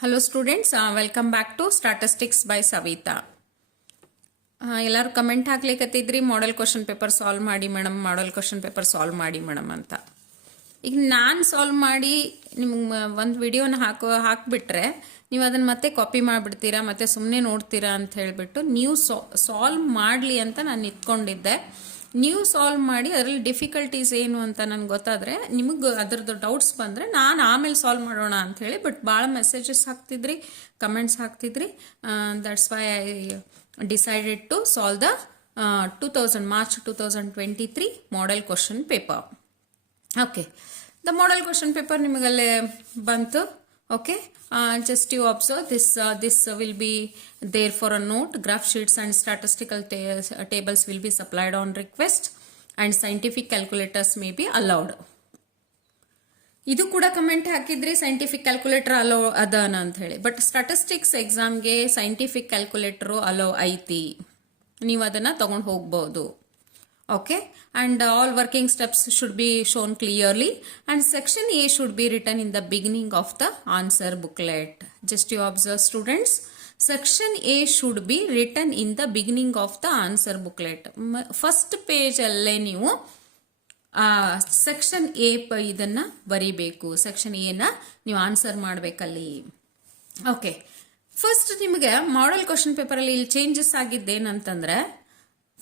Hello students, welcome back to Statistics by Savita. ಎಲ್ಲರೂ comment ಹಾಕ್ಲಿಕ್ಕತ್ತಿದ್ರಿ model question paper solve ಮಾಡಿ madam, model question paper solve ಮಾಡಿ madam ಅಂತ. ಈಗ ನಾನು ಸಾಲ್ವ್ ಮಾಡಿ ನಿಮ್ಗೆ ಒಂದು ವಿಡಿಯೋನ ಹಾಕಿಬಿಟ್ರೆ ನೀವು ಅದನ್ನು ಮತ್ತೆ ಕಾಪಿ ಮಾಡಿಬಿಡ್ತೀರಾ, ಮತ್ತೆ ಸುಮ್ಮನೆ ನೋಡ್ತೀರಾ ಅಂತ ಹೇಳಿಬಿಟ್ಟು ನೀವು ಸಾಲ್ವ್ ಮಾಡಲಿ ಅಂತ ನಾನು ನಿಂತ್ಕೊಂಡಿದ್ದೆ. ನೀವು ಸಾಲ್ವ್ ಮಾಡಿ ಅದರಲ್ಲಿ ಡಿಫಿಕಲ್ಟೀಸ್ ಏನು ಅಂತ ನನಗೆ ಗೊತ್ತಾದರೆ ನಿಮಗೆ ಅದರದ್ದು ಡೌಟ್ಸ್ ಬಂದರೆ ನಾನು ಆಮೇಲೆ ಸಾಲ್ವ್ ಮಾಡೋಣ ಅಂಥೇಳಿ. ಬಟ್ ಭಾಳ ಮೆಸೇಜಸ್ ಹಾಕ್ತಿದ್ರಿ, ಕಮೆಂಟ್ಸ್ ಹಾಕ್ತಿದ್ರಿ. That's why I decided to solve the March 2023 model question paper. Okay, the model question paper ನಿಮಗಲ್ಲೇ ಬಂತು. Okay, just you observe this will be there for a note. Graph sheets and statistical tables will be supplied on request and scientific calculators may be allowed. ಇದು ಕೂಡ ಕಮೆಂಟ್ ಹಾಕಿದ್ರಿ scientific calculator hello ಅದಾನ ಅಂತ ಹೇಳಿ. But statistics ಎಕ್ಸಾಮ್ಗೆ ಸೈಂಟಿಫಿಕ್ ಕ್ಯಾಲ್ಕುಲೇಟರು ಅಲೋ ಐತಿ, ನೀವು ಅದನ್ನು ತಗೊಂಡು ಹೋಗ್ಬೋದು. Okay, and all working steps should be shown clearly and section A should be written in the beginning of the answer booklet. Just you observe students, section A should be written in the beginning of the answer booklet. First page ಅಲ್ಲೇ ನೀವು section A ಇದನ್ನು ಬರೀಬೇಕು. Section ಎನ ನೀವು answer ಮಾಡಬೇಕಲ್ಲಿ. Okay, first ನಿಮಗೆ model question ಪೇಪರಲ್ಲಿ ಇಲ್ಲಿ ಚೇಂಜಸ್ ಆಗಿದ್ದೇನಂತಂದ್ರೆ,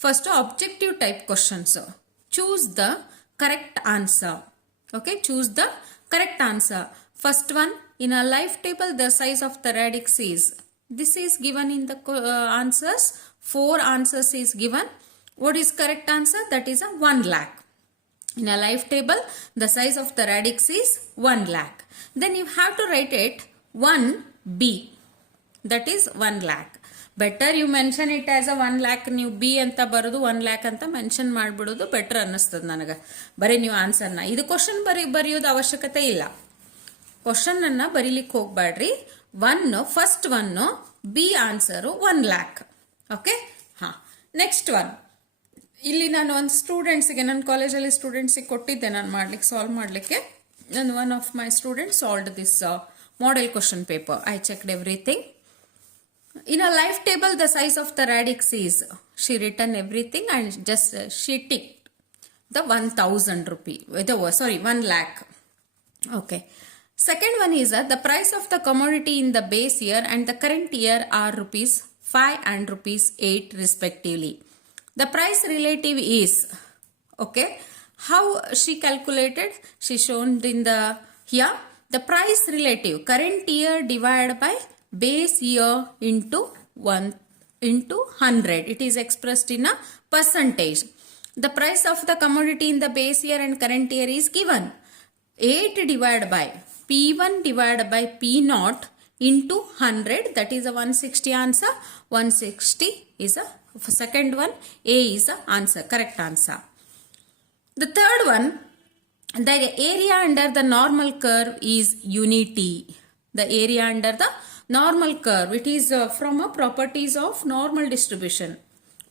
first objective type questions. Choose the correct answer. Okay, choose the correct answer. First one, in a life table the size of the radix is. This is given in the answers. 4 answers is given. What is correct answer? That is a 1 lakh. In a life table, the size of the radix is 1 lakh. Then you have to write it 1B. That is 1 lakh. Better you mention it as a 1 lakh. ನೀವು B ಅಂತ ಬರೋದು 1 lakh ಅಂತ ಮೆನ್ಷನ್ ಮಾಡಿಬಿಡೋದು ಬೆಟರ್ ಅನ್ನಿಸ್ತದೆ ನನಗೆ. ಬರೀ ನೀವು ಆನ್ಸರ್ನ ಇದು ಕ್ವಶನ್ ಬರೆಯೋದು ಅವಶ್ಯಕತೆ ಇಲ್ಲ. ಕ್ವಶನ್ ಅನ್ನ ಬರೀಲಿಕ್ಕೆ ಹೋಗ್ಬೇಡ್ರಿ. First one B answer 1 lakh. Okay, ಹಾ, ನೆಕ್ಸ್ಟ್ ಒನ್. ಇಲ್ಲಿ ನಾನು ಒಂದು ಸ್ಟೂಡೆಂಟ್ಸಿಗೆ, ನನ್ನ ಕಾಲೇಜಲ್ಲಿ ಸ್ಟೂಡೆಂಟ್ಸಿಗೆ ಕೊಟ್ಟಿದ್ದೆ ನಾನು ಮಾಡ್ಲಿಕ್ಕೆ, ಸಾಲ್ವ್ ಮಾಡಲಿಕ್ಕೆ. ನಾನು one of my students solved this model question paper. I checked everything. In a life table, the size of the radix is. She written everything and just she ticked the 1,000 rupee. 1 lakh. Okay. Second one is the price of the commodity in the base year and the current year are rupees 5 and rupees 8 respectively. The price relative is. Okay. How she calculated? She shown in the here. The price relative, current year divided by base year into 100. It is expressed in a percentage. The price of the commodity in the base year and current year is given. 8 divided by P1 divided by P0 into 100. That is a 160 answer. 160 is a second one. A is the answer, correct answer. The third one, the area under the normal curve is unity. The area under the normal curve, it is from a properties of normal distribution.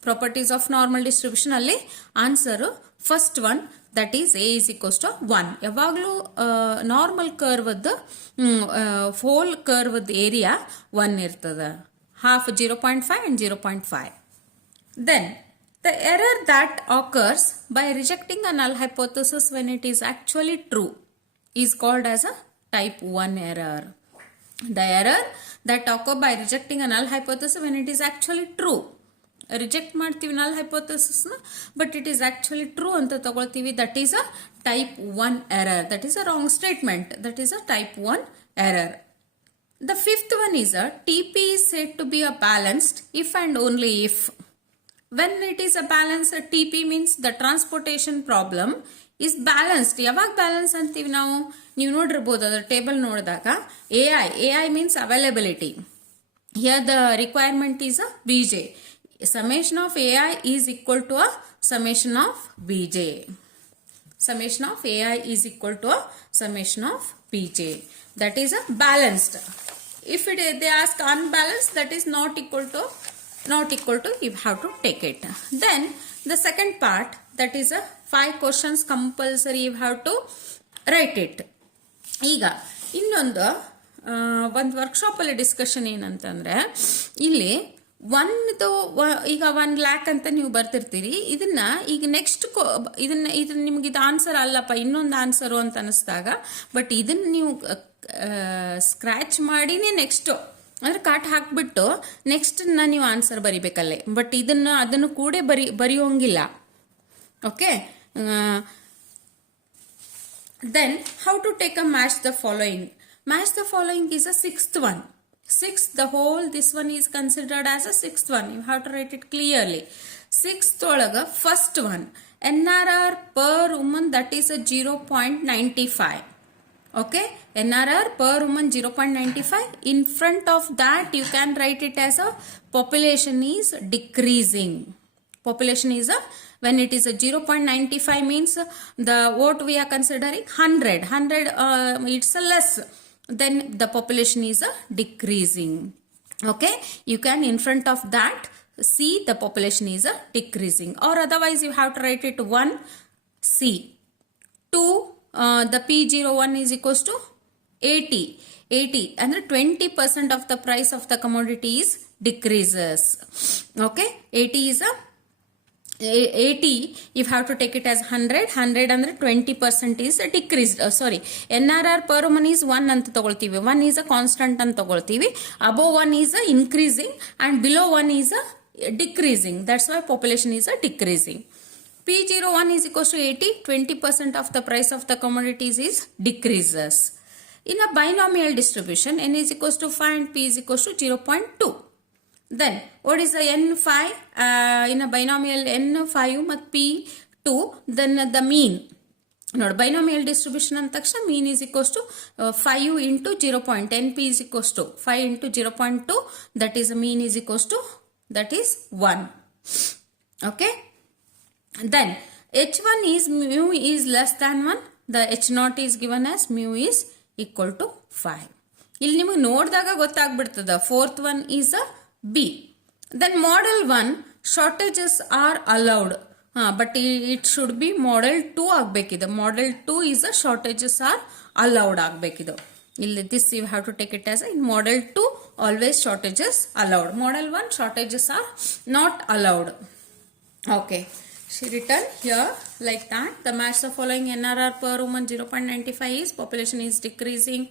Properties of normal distribution ಅಲ್ಲಿ answer first one, that is A is equals to 1. ಯಾವಾಗಲೂ ನಾರ್ಮಲ್ ಕರ್ವ್ದು ಹೋಲ್ ಕರ್ವ್ದು ಏರಿಯಾ 1 ಇರ್ತದೆ. ಹಾಫ್ 0.5 and 0.5. Then the error that occurs by rejecting a null hypothesis when it is actually true is called as a type 1 error. The error that occur by rejecting a null hypothesis when it is actually true. Reject ಮಾಡ್ತೀವಿ null hypothesis ನ, but it is actually true ಅಂತ ತಗೊಳ್ತೀವಿ. That is a type 1 error. That is a wrong statement. That is a type 1 error. The fifth one is a TP is said to be a balanced if and only if. When it is a balanced, TP means the transportation problem is balanced. ಯಾವಾಗ ಬ್ಯಾಲೆನ್ಸ್ ಅಂತೀವಿ ನಾವು? ನೀವು ನೋಡಿರ್ಬೋದು ಅದರ ಟೇಬಲ್ ನೋಡಿದಾಗ AI means availability. Here the requirement is a BJ. Summation of AI is equal to a summation of BJ. Summation of AI is equal to a summation of BJ. That is a balanced. If they ask unbalanced, that is not equal to, you have to take it. Then the second part, that is a 5 questions compulsory, you have to write it. ಈಗ ಇನ್ನೊಂದು ಒಂದು ವರ್ಕ್ಶಾಪಲ್ಲಿ ಡಿಸ್ಕಷನ್ ಏನಂತಂದರೆ, ಇಲ್ಲಿ ಒಂದು ಈಗ 1 ಲ್ಯಾಕ್ ಅಂತ ನೀವು ಬರ್ತಿರ್ತೀರಿ. ಇದನ್ನ ಈಗ ನೆಕ್ಸ್ಟ್ ಇದನ್ನ ನಿಮ್ಗೆ ಇದು ಆನ್ಸರ್ ಅಲ್ಲಪ್ಪ, ಇನ್ನೊಂದು ಆನ್ಸರು ಅಂತ ಅನಿಸ್ದಾಗ, ಬಟ್ ಇದನ್ನ ನೀವು ಸ್ಕ್ರ್ಯಾಚ್ ಮಾಡಿನೇ ನೆಕ್ಸ್ಟ್ ಅಂದ್ರೆ ಕಾಟ್ ಹಾಕ್ಬಿಟ್ಟು ನೆಕ್ಸ್ಟ್ ನೀವು ಆನ್ಸರ್ ಬರಿಬೇಕಲ್ಲೇ. ಬಟ್ ಅದನ್ನು ಕೂಡ ಬರೆಯೋಂಗಿಲ್ಲ. Okay, then how to take a match the following. Match the following is a sixth one. Sixth, the whole this one is considered as a sixth one. You have to write it clearly. Sixth olaga first one, NRR per woman, that is a 0.95. okay, NRR per woman 0.95. in front of that you can write it as a population is decreasing. Population is a, when it is a 0.95 means the what we are considering 100 it's a less, then the population is a decreasing. Okay, you can in front of that see the population is a decreasing, or otherwise you have to write it 1 C 2 the P01 is equals to 80 and 20% of the price of the commodity is decreases. Okay, 80 is a 80 you have to take it as 100 ಅಂದ್ರೆ 20% is decreased. Sorry, NRR per woman is 1 ಅಂತ ತಗೊಳ್ತೀವಿ. 1 is a constant ಅಂತ ತಗೊಳ್ತೀವಿ. Above 1 is a increasing and below 1 is a decreasing. That's why population is a decreasing. P01 is equals to 80. 20% of the price of the commodities is decreases. In a binomial distribution, n is equals to 5 and p is equals to 0.2. Then what is the n5 in a binomial n5 ಮತ್ತು p2, then the mean. ನೋಡಿ, binomial distribution ಅಂದ ತಕ್ಷಣ mean is equals to 5 into 0.10p is equals to 5 into 0.2, that is mean is equals to, that is 1. Okay, then h1 is mu is less than 1, the h0 is given as mu is equal to 5. ಇಲ್ಲಿ ನಿಮಗೆ ನೋಡಿದಾಗ ಗೊತ್ತಾಗ್ಬಿಡ್ತದ. Fourth one is a B. Then model 1 shortages are allowed, but it should be model 2 ಆಗಬೇಕಿದೆ. model 2 is a shortages are allowed ಆಗಬೇಕಿದೆ. ಇಲ್ಲಿ this you have to take it as in model 2 always shortages allowed. model 1 shortages are not allowed. Okay, she written here like that. The match the following NRR per woman 0.95 is population is decreasing,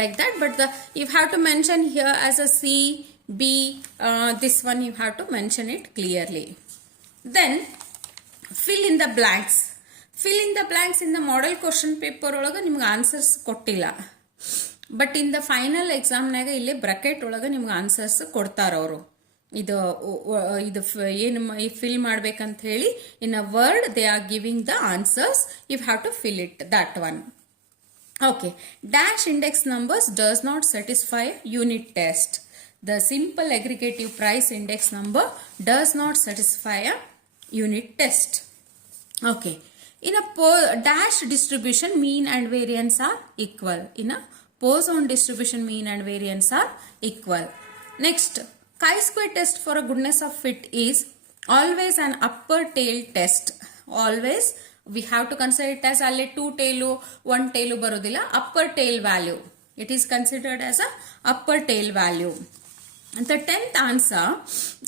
like that. But you have to mention here as a C, B, this one you have to mention it clearly. Then fill in the blanks. Fill in the blanks in the model question paper ಒಳಗೆ ನಿಮ್ಗೆ ಆನ್ಸರ್ಸ್ ಕೊಟ್ಟಿಲ್ಲ, but in the final ಎಕ್ಸಾಮ್ನಾಗ ಇಲ್ಲಿ ಬ್ರಾಕೆಟ್ ಒಳಗೆ ನಿಮ್ಗೆ ಆನ್ಸರ್ಸ್ ಕೊಡ್ತಾರ ಅವರು. ಇದು ಏನು ಫಿಲ್ ಮಾಡ್ಬೇಕಂತ ಹೇಳಿ in a word they are giving the answers. You have to fill it that one. Okay, dash index numbers does not satisfy unit test. The simple aggregative price index number does not satisfy a unit test. Okay, in a dash distribution mean and variance are equal. In a Poisson distribution mean and variance are equal. Next, chi-square test for a goodness of fit is always an upper tail test. Always we have to consider it as alle 2 tail 1 tail barudilla, upper tail value. It is considered as a upper tail value. And the 10th answer,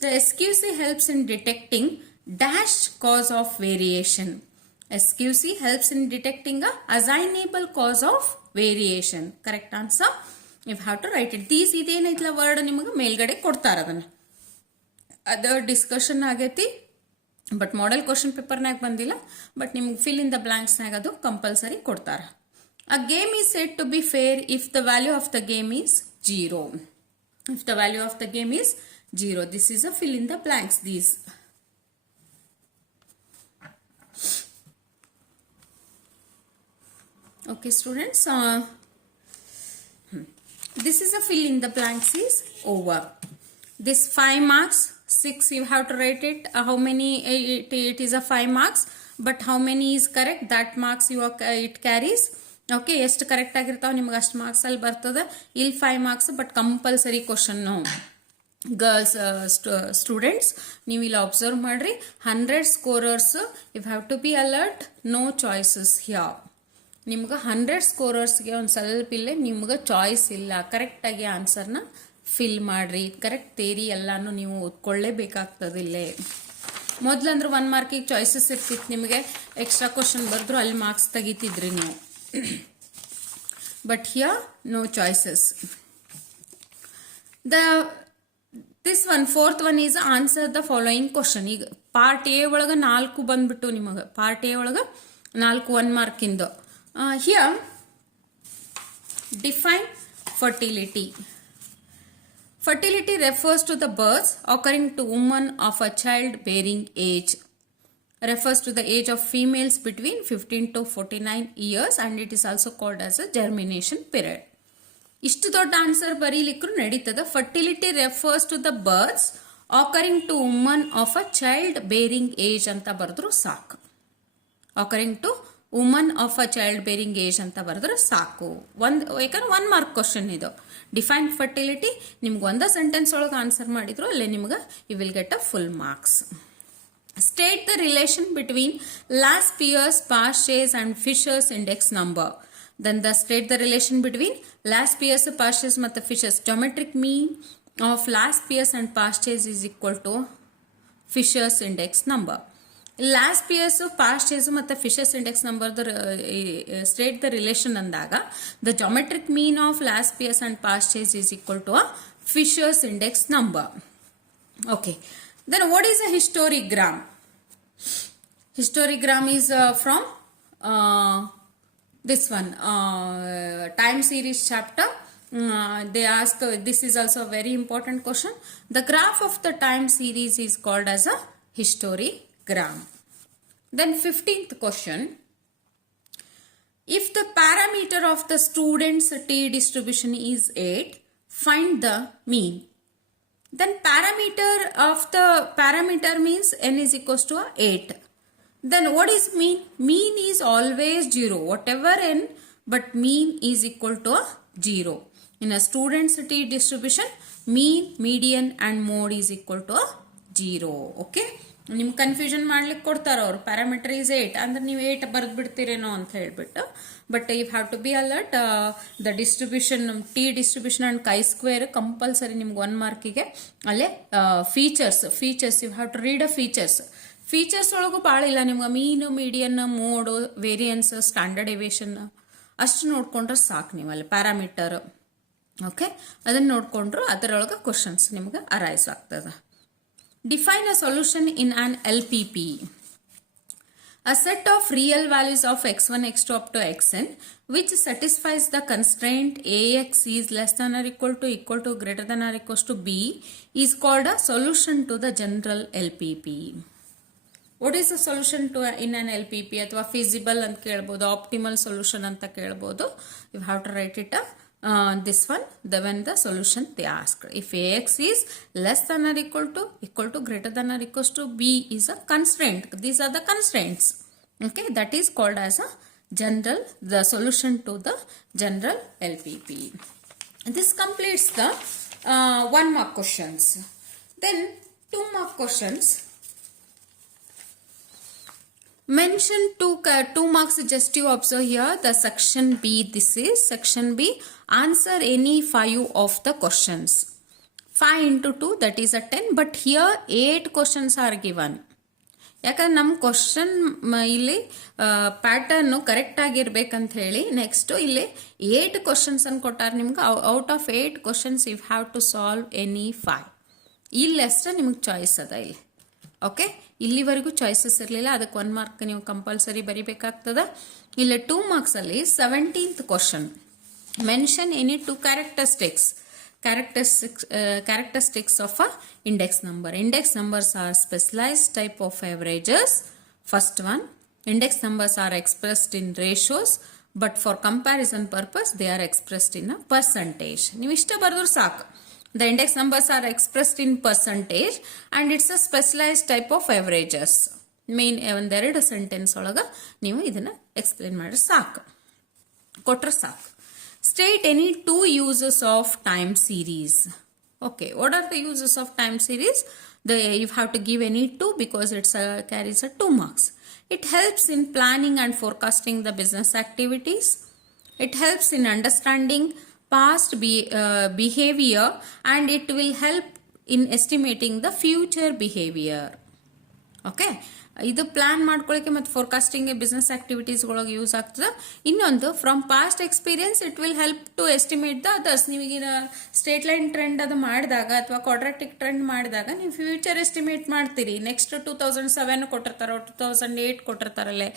the SQC helps in detecting dash cause of variation. SQC helps in detecting a assignable cause of variation. Correct answer. You have to write it. These idenitla word niಮಗೆ ಮೇಲ್ಗಡೆ ಕೊಡ್ತಾರ. ಅದನ್ನ ಅದರ ಡಿಸ್ಕಷನ್ ಆಗೈತಿ, but model question ಪೇಪರ್ನಾಗ ಬಂದಿಲ್ಲ. ಬಟ್ ನಿಮ್ಗೆ fill in the ಬ್ಲಾಂಕ್ಸ್ನಾಗ ಅದು ಕಂಪಲ್ಸರಿ ಕೊಡ್ತಾರ. A game is said to be fair if the value of the game is 0. If the value of the game is 0, this is a fill in the blanks. These. Okay, students. This is a fill in the blanks is over. This 5 marks, 6 you have to write it. How many? It is a 5 marks, but how many is correct? That marks it carries. Okay, ಎಷ್ಟು correct ಆಗಿರ್ತಾವೆ ನಿಮ್ಗೆ ಅಷ್ಟು marks ಅಲ್ಲಿ ಬರ್ತದೆ. ಇಲ್ಲಿ 5 marks, but compulsory question. Girls students, ನೀವು ಇಲ್ಲಿ observe ಮಾಡ್ರಿ. 100 scorers, you have to be alert. No choices here. ನಿಮ್ಗೆ 100 ಸ್ಕೋರರ್ಸ್ಗೆ ಒಂದು ಸ್ವಲ್ಪ ಇಲ್ಲೇ ನಿಮ್ಗೆ ಚಾಯ್ಸ್ ಇಲ್ಲ, ಕರೆಕ್ಟಾಗಿ ಆನ್ಸರ್ನ ಫಿಲ್ ಮಾಡಿರಿ. ಕರೆಕ್ಟ್ ಥೇರಿ ಎಲ್ಲಾನು ನೀವು ಓದ್ಕೊಳ್ಳೇಬೇಕಾಗ್ತದೆ. ಇಲ್ಲೇ ಮೊದಲಂದ್ರೆ 1 ಮಾರ್ಕಿಗೆ ಚಾಯ್ಸಸ್ ಇರ್ತಿತ್ತು, ನಿಮಗೆ ಎಕ್ಸ್ಟ್ರಾ ಕ್ವಶನ್ ಬರೆದ್ರು ಅಲ್ಲಿ ಮಾರ್ಕ್ಸ್ ತೆಗಿತಿದ್ರಿ ನೀವು. But here no choices. This one fourth one is answer the following question. ಈಗ ಪಾರ್ಟ್ ಎ ಒಳಗೆ 4 ಬಂದ್ಬಿಟ್ಟು ನಿಮಗೆ, ಪಾರ್ಟ್ ಎ ಒಳಗೆ 4 1 ಮಾರ್ಕಿಂದು. Here define fertility. Fertility refers to the births occurring to women of a child-bearing age. Refers to the age of females between 15 to 49 years and it is also called as a germination period. ಇಷ್ಟು ದೊಡ್ಡ answer ಬರೀಲಿಕ್ಕೂ ನಡೀತದ. Fertility refers to the births occurring to woman of a child bearing age ಅಂತ ಬರೆದ್ರು ಸಾಕು. Occurring to woman of a child bearing age ಅಂತ ಬರೆದ್ರೆ ಸಾಕು. ಯಾಕಂದ್ರೆ 1 ಮಾರ್ಕ್ ಕ್ವಶನ್ ಇದು. ಡಿಫೈನ್ ಫರ್ಟಿಲಿಟಿ ನಿಮ್ಗೆ ಒಂದ ಸೆಂಟೆನ್ಸ್ ಒಳಗೆ ಆನ್ಸರ್ ಮಾಡಿದ್ರು ಅಲ್ಲೇ ನಿಮ್ಗೆ you will get a full marks. State the relation between Laspeyres Paasche's and Fisher's index number. Then the state the relation between Laspeyres Paasche's ಮತ್ತು Fisher's. Geometric mean of Laspeyres and Paasche's is equal to Fisher's index number. Laspeyres Paasche's ಮತ್ತು Fisher's index number state the relation ಅಂದಾಗ the geometric mean of Laspeyres and Paasche's is equal to a Fisher's index number. Okay, then what is a historigram? Histogram is from this one time series chapter. They ask, this is also a very important question. The graph of the time series is called as a histogram. Then 15th question. If the parameter of the student's T distribution is 8, find the mean. Then parameter means n is equals to 8. Then what is mean? Mean is always 0. Whatever n, but mean is equal to 0. In a student's T distribution, mean, median and mode is equal to 0. Okay? ನಿಮ್ ಕನ್ಫ್ಯೂಷನ್ ಮಾಡ್ಲಿಕ್ಕೆ ಕೊಡ್ತಾರ ಅವ್ರು. Parameter is 8 ಅಂದ್ರೆ ನೀವು 8 ಬರೆದು ಬಿಡ್ತೀರೇನೋ ಅಂತ ಹೇಳ್ಬಿಟ್ಟು. But you have to be alert. The distribution T distribution and chi square compulsory ನಿಮ್ಗೆ 1 ಮಾರ್ಕಿಗೆ. ಅಲ್ಲೇ features you have to read ಅ ಫೀಚರ್ಸ್ ಒಳಗೂ ಭಾಳ ಇಲ್ಲ ನಿಮ್ಗೆ. Mean, median, mode, variance, standard deviation ಅಷ್ಟು ನೋಡ್ಕೊಂಡ್ರೆ ಸಾಕು ನೀವು ಅಲ್ಲಿ ಪ್ಯಾರಾಮೀಟರ್. ಓಕೆ, ಅದನ್ನು ನೋಡ್ಕೊಂಡ್ರು ಅದರೊಳಗೆ ಕ್ವಶನ್ಸ್ ನಿಮ್ಗೆ ಅರೈಸ್ ಆಗ್ತದೆ. Define a solution in an LPP. A set of real values of x1, x2 up to xn which satisfies the constraint ax is less than or equal to greater than or equals to b is called a solution to the general LPP. What is the solution to in an LPP? ಅಥವಾ feasible ಅಂತ ಕೇಳಬಹುದು, optimal solution ಅಂತ ಕೇಳಬಹುದು. You have to write it up. This one, when the solution they asked. If ax is less than or equal to greater than or equals to b is a constraint. These are the constraints. Okay, that is called as a the solution to the general LPP. This completes the 1 mark questions. Then 2 mark questions. Mention 2 marks. Just you observe here the section B. This is section B. Answer any 5 of the questions. 5 into 2 that is a 10. But here 8 questions are given. ಯಾಕಂದ್ರೆ ನಮ್ಮ ಕ್ವಶನ್ ಇಲ್ಲಿ pattern correct ಆಗಿರ್ಬೇಕಂತ ಹೇಳಿ ನೆಕ್ಸ್ಟ್ ಇಲ್ಲಿ 8 ಕ್ವಶನ್ಸ್ ಅನ್ನು ಕೊಟ್ಟಾರೆ ನಿಮ್ಗೆ. Out of 8 questions you have to solve any 5. ಇಲ್ಲಿ ಅಷ್ಟೇ ನಿಮ್ಗೆ ಚಾಯ್ಸ್ ಅದ ಇಲ್ಲಿ. ಓಕೆ, ಇಲ್ಲಿವರೆಗೂ ಚಾಯ್ಸಸ್ ಇರಲಿಲ್ಲ, ಅದಕ್ಕೆ 1 ಮಾರ್ಕ್ ನೀವು ಕಂಪಲ್ಸರಿ ಬರಿಬೇಕಾಗ್ತದ. ಇಲ್ಲಿ 2 ಮಾರ್ಕ್ಸ್ ಅಲ್ಲಿ 17th question. Mention any 2 characteristics of a index number. Index numbers are specialized type of averages. First one, index numbers are expressed in ratios, but for comparison purpose they are expressed in a percentage. ನೀವು ಇಷ್ಟ ಬರೆದ್ರು ಸಾಕು. The index numbers are expressed in percentage and it's a specialized type of averages. Main ಒಂದೆರಡು ಸೆಂಟೆನ್ಸ್ ಒಳಗೆ ನೀವು ಇದನ್ನ ಎಕ್ಸ್ಪ್ಲೇನ್ ಮಾಡಿ ಸಾಕು, ಕೊಟ್ರೆ ಸಾಕು. State any 2 uses of time series. Okay, what are the uses of time series? You have to give any two because it carries a 2 marks. It helps in planning and forecasting the business activities. It helps in understanding past behavior, and it will help in estimating the future behavior. Okay, ಇದು plan ಮಾಡ್ಕೊಳ್ಳಿಕ್ಕೆ ಮತ್ತು ಫೋರ್ಕಾಸ್ಟಿಂಗ್ಗೆ business ಆಕ್ಟಿವಿಟೀಸ್ಗಳಿಗೆ use ಆಗ್ತದೆ. ಇನ್ನೊಂದು, from past experience it will help to estimate the others. ನೀವೀಗ straight line trend ಅದು ಮಾಡಿದಾಗ ಅಥವಾ ಕ್ವಾಡ್ರಾಟಿಕ್ ಟ್ರೆಂಡ್ ಮಾಡಿದಾಗ ನೀವು ಫ್ಯೂಚರ್ ಎಸ್ಟಿಮೇಟ್ ಮಾಡ್ತೀರಿ. ನೆಕ್ಸ್ಟ್ 2007 ಕೊಟ್ಟಿರ್ತಾರೋ 2008 ಕೊಟ್ಟಿರ್ತಾರಲ್ಲೇ,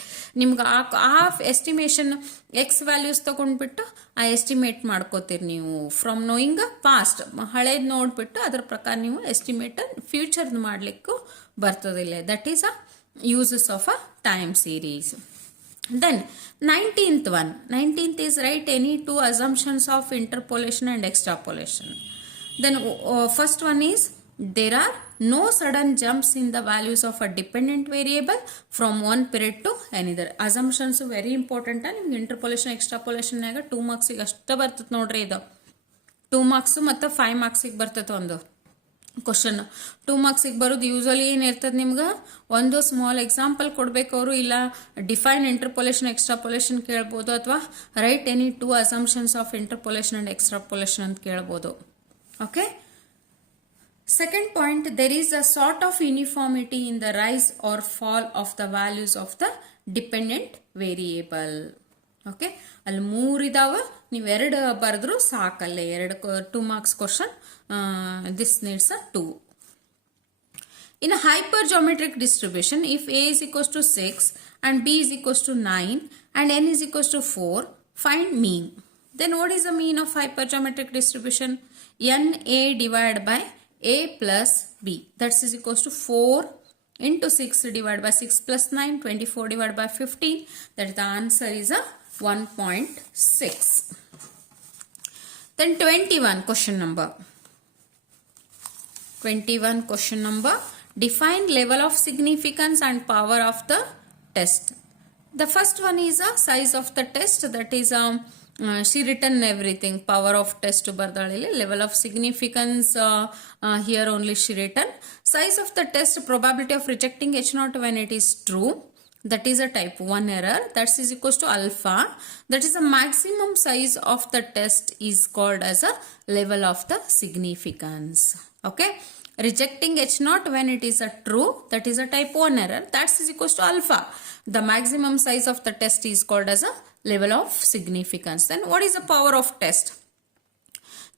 ನಿಮ್ಗೆ ಆ ಎಸ್ಟಿಮೇಷನ್ ಎಕ್ಸ್ ವ್ಯಾಲ್ಯೂಸ್ ತಗೊಂಡ್ಬಿಟ್ಟು ಆ ಎಸ್ಟಿಮೇಟ್ ಮಾಡ್ಕೋತೀರಿ ನೀವು. ಫ್ರಮ್ ನೋಯಿಂಗ್ ಪಾಸ್ಟ್, ಹಳೇದು ನೋಡ್ಬಿಟ್ಟು ಅದ್ರ ಪ್ರಕಾರ ನೀವು ಎಸ್ಟಿಮೇಟ್ ಫ್ಯೂಚರ್ದು ಮಾಡ್ಲಿಕ್ಕೂ ಬರ್ತದಿಲ್ಲ. That is a uses of a time series. Then 19th is write any two assumptions of interpolation and extrapolation. Then first one is there are no sudden jumps in the values of a dependent variable from one period to another. Assumptions very important. ನಿಮ್ಗೆ interpolation extrapolation ನಾಗ 2 marks ಅಷ್ಟೇ ಬರ್ತದೆ ನೋಡ್ರಿ. ಇದು 2 marks ಮತ್ತು 5 marks ಬರ್ತದೆ ಒಂದು ಕ್ವಶನ್. 2 marks ಬರೋದು ಯೂಸಲಿ ಏನಿರ್ತದೆ, ನಿಮ್ಗೆ ಒಂದು ಸ್ಮಾಲ್ ಎಕ್ಸಾಂಪಲ್ ಕೊಡ್ಬೇಕು ಅವರು, ಇಲ್ಲ ಡಿಫೈನ್ ಇಂಟರ್ಪೋಲೇಷನ್ ಎಕ್ಸ್ಟ್ರಾಪೋಲೇಷನ್ ಕೇಳ್ಬೋದು, ಅಥವಾ write any 2 assumptions of interpolation and extrapolation ಅಂತ ಕೇಳ್ಬೋದು. Okay, second point, there is a sort of uniformity in the rise or fall of the values of the dependent variable. Okay, ಅಲ್ಲಿ 3 ಇದಾವ, ನೀವು 2 ಬರೆದ್ರು ಸಾಕಲ್ಲೇ. 2 marks question. This needs a 2. In a hypergeometric distribution, if A is equals to 6 and B is equals to 9 and N is equals to 4, find mean. Then what is the mean of hypergeometric distribution? NA divided by A plus B. That is equals to 4 into 6 divided by 6 plus 9, 24 divided by 15. That is the answer is a 1.6. Then 21 question number. 21 question number. Define level of significance and power of the test. The first one is a size of the test. That is she written everything. Power of test bardalile. Level of significance here only she written. Size of the test, probability of rejecting H0 when it is true. That is a type 1 error. That is equals to alpha. That is the maximum size of the test is called as a level of the significance. Okay. Rejecting H0 when it is a true, that is a type 1 error. That is equals to alpha. The maximum size of the test is called as a level of significance. Then what is the power of test?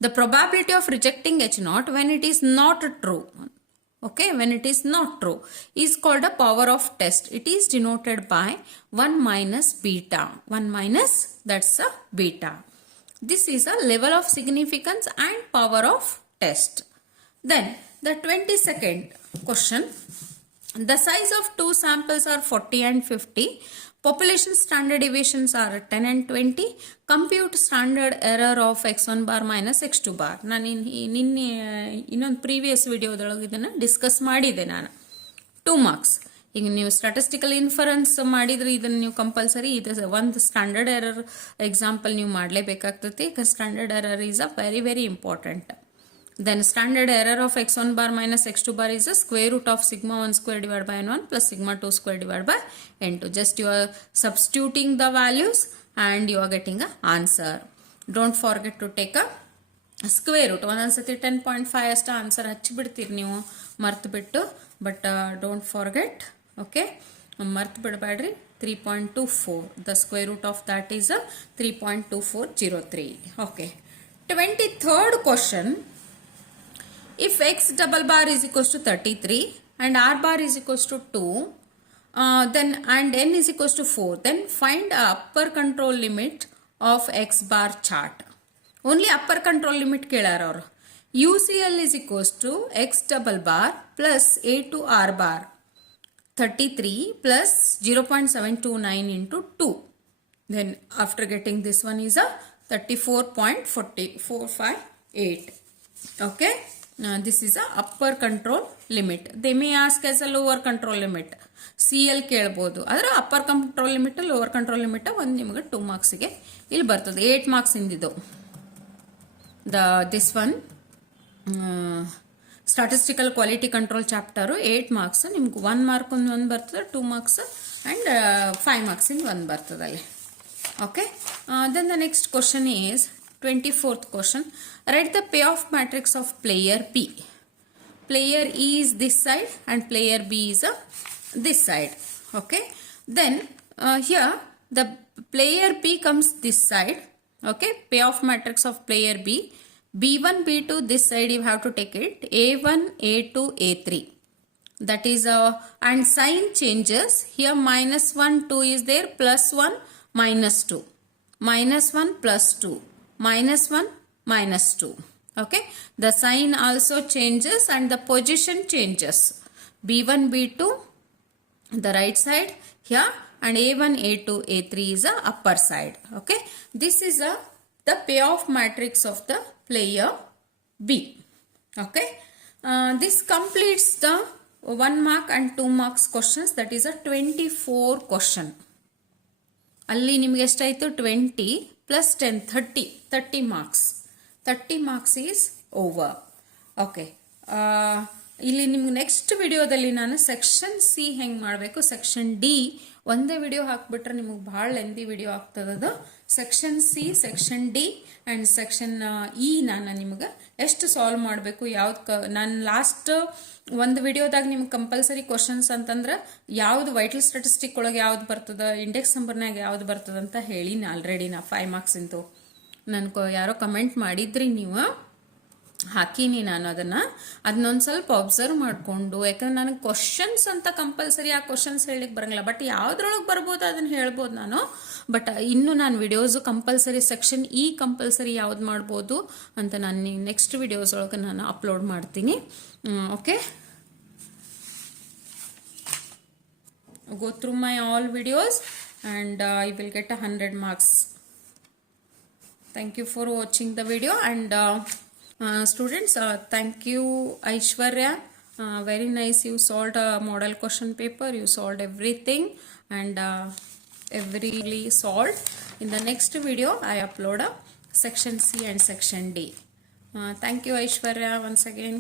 The probability of rejecting H0 when it is not true. Okay, when it is not true is called a power of test. It is denoted by 1 minus beta. 1 minus, that's a beta. This is a level of significance and power of test. Then the 22nd question. The size of 2 samples are 40 and 50. Population standard deviations are 10 and 20. Compute standard error of x1 bar minus x2 bar. ನಾನು ನಿನ್ನೆ ಇನ್ನೊಂದು ಪ್ರೀವಿಯಸ್ ವಿಡಿಯೋದೊಳಗೆ ಇದನ್ನು ಡಿಸ್ಕಸ್ ಮಾಡಿದೆ ನಾನು. 2 marks. ಈಗ ನೀವು statistical inference ಮಾಡಿದ್ರೆ ಇದನ್ನು ನೀವು ಕಂಪಲ್ಸರಿ ಇದು ಒಂದು ಸ್ಟ್ಯಾಂಡರ್ಡ್ ಎರರ್ ಎಕ್ಸಾಂಪಲ್ ನೀವು ಮಾಡಲೇಬೇಕಾಗ್ತದೆ. ಈಗ standard error is a very very important. Then standard error of x1 bar minus x2 bar is the square root of sigma 1 square divided by n1 plus sigma 2 square divided by n2. Just you are substituting the values and you are getting an answer. Don't forget to take a square root. ಒಂದೊಂದ್ಸತಿ 10.5 ಅಷ್ಟ ಆನ್ಸರ್ ಹಚ್ಚಿಬಿಡ್ತೀರಿ ನೀವು ಮರ್ತು ಬಿಟ್ಟು. But don't forget. Okay, ಮರ್ತು ಬಿಡಬೇಡ್ರಿ. 3.24. The square root of that is a 3.2403. Okay. 23rd question. If x double bar is equals to 33 and r bar is equals to 2, then and n is equals to 4, then find a upper control limit of x bar chart. Only upper control limit kelar or UCL is equals to x double bar plus a to r bar 33 plus 0.729 into 2. Then after getting this one is a 34.458. Okay. This is a upper control limit. They may ask as a lower control limit. CL ಕೇಳಬಹುದು. ಅದರ upper control limit lower control limit ಒಂದು ನಿಮಗೆ 2 ಮಾರ್ಕ್ಸ್ಗೆ ಇಲ್ಲಿ ಬರ್ತದೆ. 8 marks ಇಂದಿದ್ದು. This one statistical quality control chapter 8 marks ನಿಮ್ಗೆ 1 ಮಾರ್ಕ್ ಒಂದು ಬರ್ತದೆ 2 ಮಾರ್ಕ್ಸ್ ಆ್ಯಂಡ್ 5 ಮಾರ್ಕ್ಸಿಂದ ಒಂದು ಬರ್ತದೆ ಅಲ್ಲಿ okay then the next question is 24th question. Write the payoff matrix of player P. Player E is this side and player B is this side. Okay. Then here the player P comes this side. Okay. Payoff matrix of player B. B1, B2 this side you have to take it. A1, A2, A3. That is and sign changes. Here -1, 2 is there. +1, -2. -1 +2. -1, -2. Okay. The sign also changes and the position changes. B1, B2, the right side here, and A1, A2, A3 is the upper side. Okay. This is the payoff matrix of the player B. Okay. This completes the 1 mark and 2 marks questions. That is a 24 question. ಅಲ್ಲಿ ನಿಮಗೆ ಎಷ್ಟಾಯಿತು 20 + 10 30 ಮಾರ್ಕ್ಸ್ 30 marks is over okay ಇಲ್ಲಿ ನಿಮ್ಗೆ ನೆಕ್ಸ್ಟ್ ವಿಡಿಯೋದಲ್ಲಿ ನಾನು section C ಹೆಂಗೆ ಮಾಡಬೇಕು section D ಒಂದೇ ವಿಡಿಯೋ ಹಾಕ್ಬಿಟ್ರೆ ನಿಮಗೆ ಭಾಳ ಲೆಂದಿ ವಿಡಿಯೋ ಆಗ್ತದದು section C section D and section E ನಾನು ನಿಮ್ಗೆ ಎಷ್ಟು ಸಾಲ್ವ್ ಮಾಡಬೇಕು ಯಾವ್ದು ನಾನು ಲಾಸ್ಟ್ ಒಂದು ವಿಡಿಯೋದಾಗ ನಿಮ್ಗೆ ಕಂಪಲ್ಸರಿ ಕ್ವಶನ್ಸ್ ಅಂತಂದ್ರೆ ಯಾವ್ದು ವೈಟಲ್ ಸ್ಟಾಟಿಸ್ಟಿಕ್ ಒಳಗೆ ಯಾವ್ದು ಬರ್ತದೆ ಇಂಡೆಕ್ಸ್ ನಂಬರ್ನಾಗ ಯಾವ್ದು ಬರ್ತದೆ ಅಂತ ಹೇಳಿ ಆಲ್ರೆಡಿ ನಾ 5 ಮಾರ್ಕ್ಸ್ ಇಂತು ನನ್ಗೆ ಯಾರೋ ಕಮೆಂಟ್ ಮಾಡಿದ್ರಿ ನೀವು ಹಾಕೀನಿ ನಾನು ಅದನ್ನೊಂದು ಸ್ವಲ್ಪ ಅಬ್ಸರ್ವ್ ಮಾಡಿಕೊಂಡು ಯಾಕಂದ್ರೆ ನನಗೆ ಕ್ವಶನ್ಸ್ ಅಂತ ಕಂಪಲ್ಸರಿ ಆ ಕ್ವಶನ್ಸ್ ಹೇಳಿಕ್ಕೆ ಬರಂಗಿಲ್ಲ ಬಟ್ ಯಾವ್ದ್ರೊಳಗೆ ಬರ್ಬೋದು ಅದನ್ನು ಹೇಳ್ಬೋದು ನಾನು ಬಟ್ ಇನ್ನು ನಾನು videos compulsory section E compulsory ಯಾವ್ದು ಮಾಡ್ಬೋದು ಅಂತ ನಾನು ನೆಕ್ಸ್ಟ್ ವಿಡಿಯೋಸ್ ಒಳಗೆ ನಾನು ಅಪ್ಲೋಡ್ ಮಾಡ್ತೀನಿ okay go through my all videos and I will get 100 marks. Thank you for watching the video and students thank you Aishwarya very nice you solved a model question paper you solved everything and every solved in the next video I upload a section C and section D thank you Aishwarya once again.